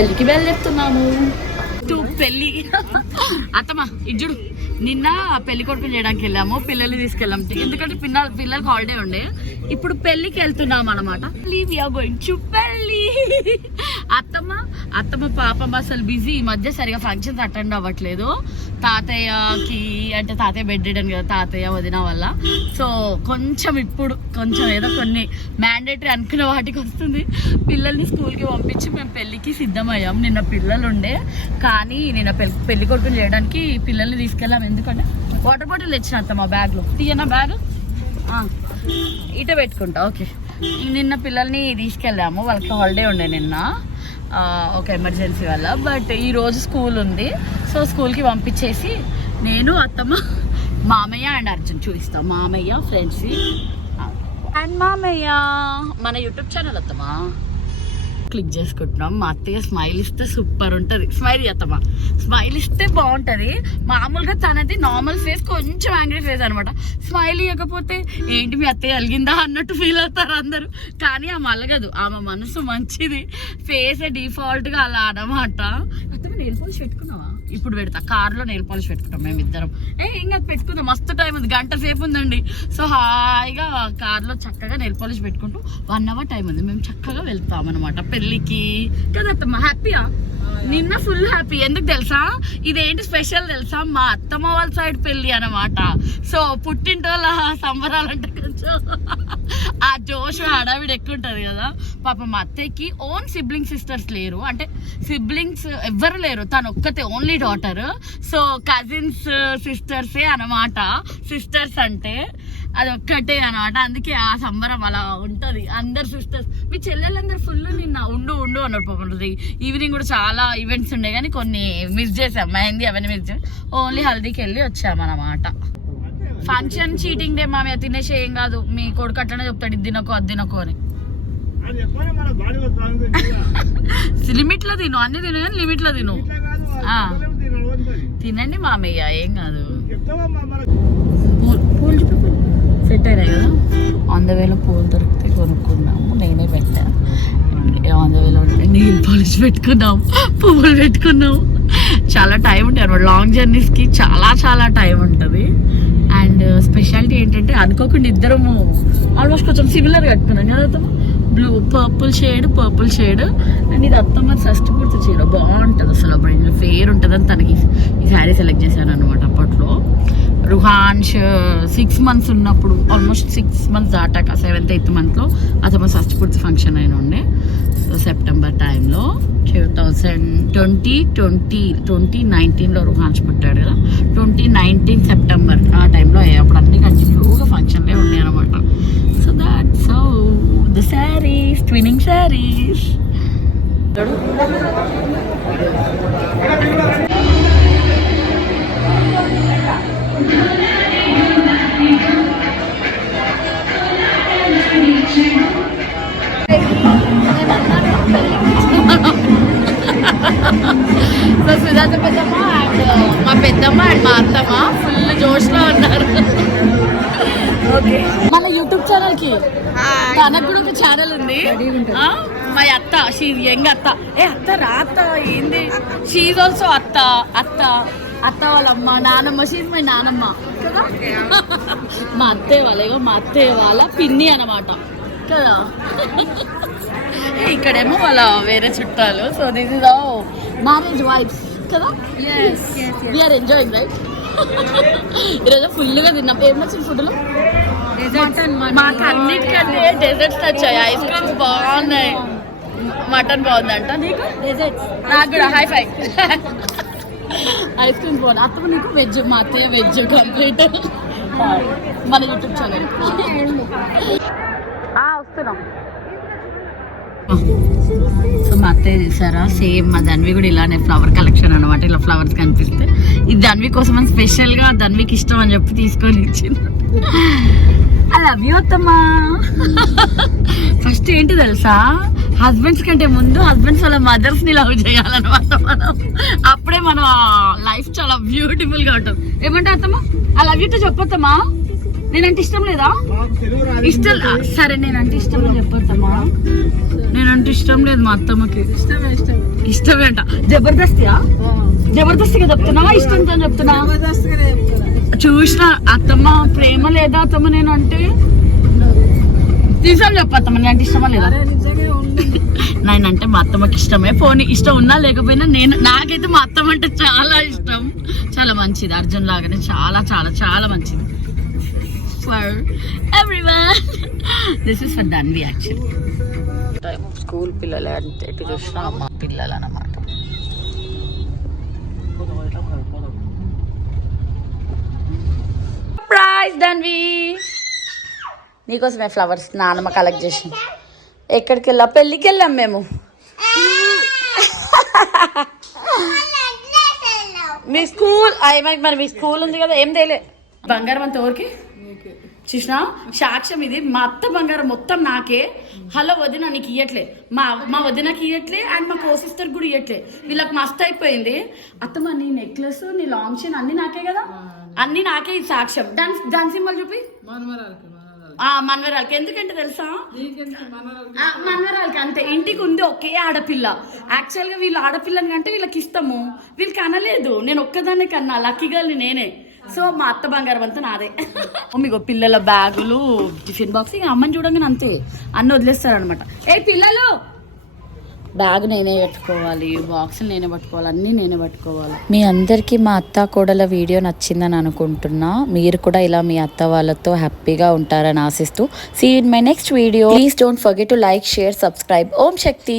పెళ్ళికి వెళ్ళేస్తున్నాము. పెళ్ళి అత్తమ్మా ఇజ్జుడు నిన్న పెళ్లి కొడుకుని చేయడానికి వెళ్ళాము, పిల్లల్ని తీసుకెళ్ళాము. ఎందుకంటే పిల్లలకి హాలిడే ఉండే. ఇప్పుడు పెళ్లికి వెళ్తున్నాం అనమాట. పెళ్ళి అత్తమ్మ పాపం అసలు బిజీ. ఈ మధ్య సరిగా ఫంక్షన్స్ అటెండ్ అవ్వట్లేదు. తాతయ్యకి అంటే తాతయ్య బెడ్ రీడన్ కదా, తాతయ్య వదిన వల్ల. సో ఇప్పుడు కొంచెం ఏదో కొన్ని మ్యాండేటరీ అనుకున్న వాటికి వస్తుంది. పిల్లల్ని స్కూల్కి పంపించి మేము పెళ్ళికి సిద్ధమయ్యాం. నిన్న పిల్లలు ఉండే కానీ నిన్న పెళ్లి కొడుకుని చేయడానికి పిల్లల్ని తీసుకెళ్ళాం. ఎందుకంటే వాటర్ బాటిల్ తెచ్చిన అత్తమ్మ బ్యాగ్లో. తీయనా బ్యాగ్ ఇట పెట్టుకుంటా. ఓకే, నిన్న పిల్లల్ని తీసుకెళ్ళాము. వాళ్ళకి హాలిడే ఉండే నిన్న ఒక ఎమర్జెన్సీ వల్ల. బట్ ఈరోజు స్కూల్ ఉంది. సో స్కూల్కి పంపించేసి నేను అత్తమ్మ మామయ్య అండ్ అర్జున్ చూపిస్తాం. మామయ్య ఫ్రెండ్స్ అండ్ మామయ్య మన యూట్యూబ్ ఛానల్ అత్తమ్మా క్లిక్ చేసుకుంటున్నాం. మా అత్తయ్య స్మైల్ ఇస్తే సూపర్ ఉంటుంది. స్మైల్ చేస్తామా, స్మైల్ ఇస్తే బాగుంటుంది. మామూలుగా తనది నార్మల్ ఫేస్, కొంచెం యాంగ్రీ ఫేస్ అనమాట. స్మైల్ ఇవ్వకపోతే ఏంటి మీ అత్తయ్య అలిగిందా అన్నట్టు ఫీల్ అవుతారు అందరూ. కానీ ఆమె అలగదు, ఆమె మనసు మంచిది. ఫేస్ డిఫాల్ట్గా అలా అనమాట. అత్తమ్మ నెయిల్ పాలిష్ పెట్టుకున్నావా? ఇప్పుడు పెడతా. కార్లో నెయిల్ పాలిష్ పెట్టుకుంటాం మేమిద్దరం. ఇంకా పెట్టుకుందాం, మస్తు టైం ఉంది, గంట సేపు ఉందండి. సో హాయిగా కార్లో చక్కగా నెయిల్ పాలిష్ పెట్టుకుంటూ 1 hour టైం ఉంది. మేము చక్కగా వెళ్తాం అనమాట పెళ్ళికి కదా. హ్యాపీయా? నిన్న ఫుల్ హ్యాపీ. ఎందుకు తెలుసా? ఇదేంటి స్పెషల్ తెలుసా? మా అత్తమ్మ వాళ్ళ సైడ్ పెళ్ళి అనమాట. సో పుట్టింటోళ్ళ సంబరాలు అంటే కొంచెం ఆ జోష్ హడావిడి ఎక్కువ ఉంటుంది కదా. పాప మా అత్తయ్యకి ఓన్ సిస్టర్స్ లేరు, అంటే సిబ్లింగ్స్ ఎవ్వరు లేరు. తను ఒక్కతే ఓన్లీ డాటర్. సో కజిన్స్ సిస్టర్సే అనమాట. సిస్టర్స్ అంటే అది ఒక్కటే అనమాట. అందుకే ఆ సంబరం అలా ఉంటది. అందరు సిస్టర్స్, మీ చెల్లెలందరూ ఫుల్ నిన్న ఉండు అన్నారు. పాపం ఈవినింగ్ కూడా చాలా ఈవెంట్స్ ఉండే కానీ కొన్ని మిస్ చేసాం. మెహందీ అవన్నీ మిస్ చేసాం. ఓన్లీ హల్దీకి వెళ్ళి వచ్చామన్నమాట. ఫంక్షన్ చీటింగ్ డే మామయ్య, తినేసి ఏం కాదు. మీ కొడుకు అట్లనే చెప్తాడు, ఇది తినకో అది తినకో అని. లిమిట్ లో తిను, అన్ని తిను కానీ లిమిట్ లో తిను. తినండి మామయ్య, ఏం కాదు. పూలు సెట్ అయినాయి కదా. ఆన్ ద వేలో పూలు దొరికితే కొనుక్కున్నాము. నేనే పెట్టా. ఆన్ ద వేలో నెయిల్ పాలిష్ పెట్టుకున్నాం, పువ్వులు పెట్టుకున్నాం. చాలా టైం ఉంటుంది అనమాట. లాంగ్ జర్నీస్కి చాలా టైం ఉంటుంది. అండ్ స్పెషాలిటీ ఏంటంటే అనుకోకుండా ఇద్దరము ఆల్మోస్ట్ కొంచెం సిమిలర్ కట్టుకున్నాం కదా. పర్పుల్ షేడ్ అండ్ ఇది అత్తమ్మ షష్టి పూర్తి చీర బాగుంటుంది అసలు. అప్పుడు ఫేర్ ఉంటుందని తనకి ఈ శారీ సెలెక్ట్ చేశాను అనమాట. అప్పట్లో రుహాన్ష్ 6 months ఉన్నప్పుడు, ఆల్మోస్ట్ 6 months దాటాక 7th 8th monthలో అతమ్మ షష్టి పూర్తి ఫంక్షన్ అయిన ఉండే. సో సెప్టెంబర్ టైంలో 2019లో రుహాన్ష్ పుట్టాడు కదా. 2019 సెప్టెంబర్ ఆ టైంలో అప్పుడు అన్ని కంటిన్యూగా ఫంక్షన్లే ఉన్నాయి అనమాట. So that's how the saris, twinning saris. So Sujatha పెద్దమ్మ అండ్ మా పెద్దమ్మ అండ్ మా అత్తమ్మ ఫుల్ జోష్లో ఉన్నారు. ఓకే, మన యూట్యూబ్ ఛానల్కి తనకు కూడా ఒక ఛానల్ ఉంది. మా అత్త, షీ యంగ్ అత్త. అత్త రాత్త ఏంది, షీజ్ ఆల్సో అత్త వాళ్ళ అమ్మ, నానమ్మ. షీజ్ మై నానమ్మ కదా. మా అత్తయ్య వాళ్ళ పిన్ని అనమాట కదా. ఇక్కడేమో వాళ్ళ వేరే చుట్టాలు. So this is marriage vibes కదా. We are enjoying right. ఈరోజు ఫుల్గా తిన్నాం. ఏం నచ్చింది ఫుడ్లో? మాకు అన్నిటికంటే డెజర్ట్స్ నచ్చాయి. ఐస్ క్రీమ్స్ బాగున్నాయి, మటన్ బాగుందంట. నీకు డెజర్ట్స్? నాకు కూడా హై ఫై. ఐస్ క్రీమ్స్ బాగుంది. అత్తమ్మ నీకు వెజ్, మా అత్తయ్య వెజ్ కంప్లీట్. మన యూట్యూబ్ ఛానల్ వస్తున్నాం. సో మా అత్తయ్య చూసారా, సేమ్ మా ధన్వి కూడా ఇలానే ఫ్లవర్ కలెక్షన్ అనమాట. ఇలా ఫ్లవర్స్ కనిపిస్తే ఇది ధన్వి కోసం అని స్పెషల్గా ధన్వికి ఇష్టం అని చెప్పి తీసుకొని ఇచ్చింది. ఐ లవ్ యూ అత్తమ్మా. ఫస్ట్ ఏంటి తెలుసా, హస్బెండ్స్ కంటే ముందు హస్బెండ్స్ వాళ్ళ మదర్స్ ని లవ్ చేయాలన్నమాట మనం. అప్పుడే మన లైఫ్ చాలా బ్యూటిఫుల్ గా ఉంటుంది. ఏమంటే అత్తమ్మా, ఐ లవ్ యూ తో చెప్పొద్దమ్మా. నేనంటే ఇష్టం లేదా? ఇష్టం సరే, నేనంటే ఇష్టం అని చెప్పొద్దమ్మా. నేనంటే ఇష్టం లేదు మా అత్తమ్మకి. ఇష్టమే అంట. జబర్దస్తియా? జబర్దస్తిగా చెప్తున్నావా ఇష్టంతో చెప్తున్నా? చూసిన అత్తమ్మ ప్రేమ లేదా అత్తమ్మ నేనంటే? నిజం చెప్పత్తమ్మ, నేనంటే ఇష్టమా లేదా? నేనంటే మా అత్తమ్మకి ఇష్టమే. పోనీ ఇష్టం ఉన్నా లేకపోయినా నాకైతే మా అత్తమ్మ అంటే చాలా ఇష్టం. చాలా మంచిది, అర్జున్ లాగానే చాలా చాలా చాలా మంచిది. For everyone, this is for Dhanvi actually. School పిల్లలే అంటే ఎటు చూసినా మా పిల్లలు అన్నమాట. సర్ప్రైజ్ ధన్వి, నీకోసమే ఫ్లవర్స్ నాన్నమ్మ కలెక్ట్ చేసి. ఎక్కడికి వెళ్ళా? పెళ్ళికి వెళ్ళాం మేము. మీ స్కూల్ మరి మీ స్కూల్ ఉంది కదా, ఏం తేలే. బంగారం అంత ఎవరికి చూసినా? సాక్ష్యం ఇది. మా అత్త బంగారం మొత్తం నాకే. హలో వదిన నీకు ఇయ్యట్లే, మా వదినకి ఇయ్యట్లే, అండ్ మా కోసిస్టర్ కూడా ఇయ్యట్లే. వీళ్ళకి మస్తు అయిపోయింది. అత్తమ్మ నీ నెక్లెస్, నీ లాంగ్ చైన్ అన్ని నాకే కదా, అన్ని నాకే. ఇది సాక్ష్యం. దాని సింబల్ చూపి. మనవరాలకి. ఎందుకంటే తెలుసా, మనవరాలకి అంతే. ఇంటికి ఉంది ఒకే ఆడపిల్ల. యాక్చువల్ గా వీళ్ళు ఆడపిల్లని కంటే వీళ్ళకి ఇష్టము, వీళ్ళకి అనలేదు. నేను ఒక్కదాన్నే కన్నా, లక్కీ గర్ల్ని నేనే. సో మా అత్త బంగారం అంతా నాదే. మీకు పిల్లల బ్యాగులు, టిఫిన్ బాక్స్, ఇక అమ్మని చూడగానే అంతే అన్ని వదిలేస్తారనమాట. ఏ పిల్లలు, బ్యాగ్ నేనే పెట్టుకోవాలి, బాక్సులు నేనే పట్టుకోవాలి, అన్నీ నేనే పట్టుకోవాలి. మీ అందరికీ మా అత్త కోడల వీడియో నచ్చిందని అనుకుంటున్నా. మీరు కూడా ఇలా మీ అత్త వాళ్ళతో హ్యాపీగా ఉంటారని ఆశిస్తూ, see in my next video. Please don't forget to like, share, subscribe. Om Shakti.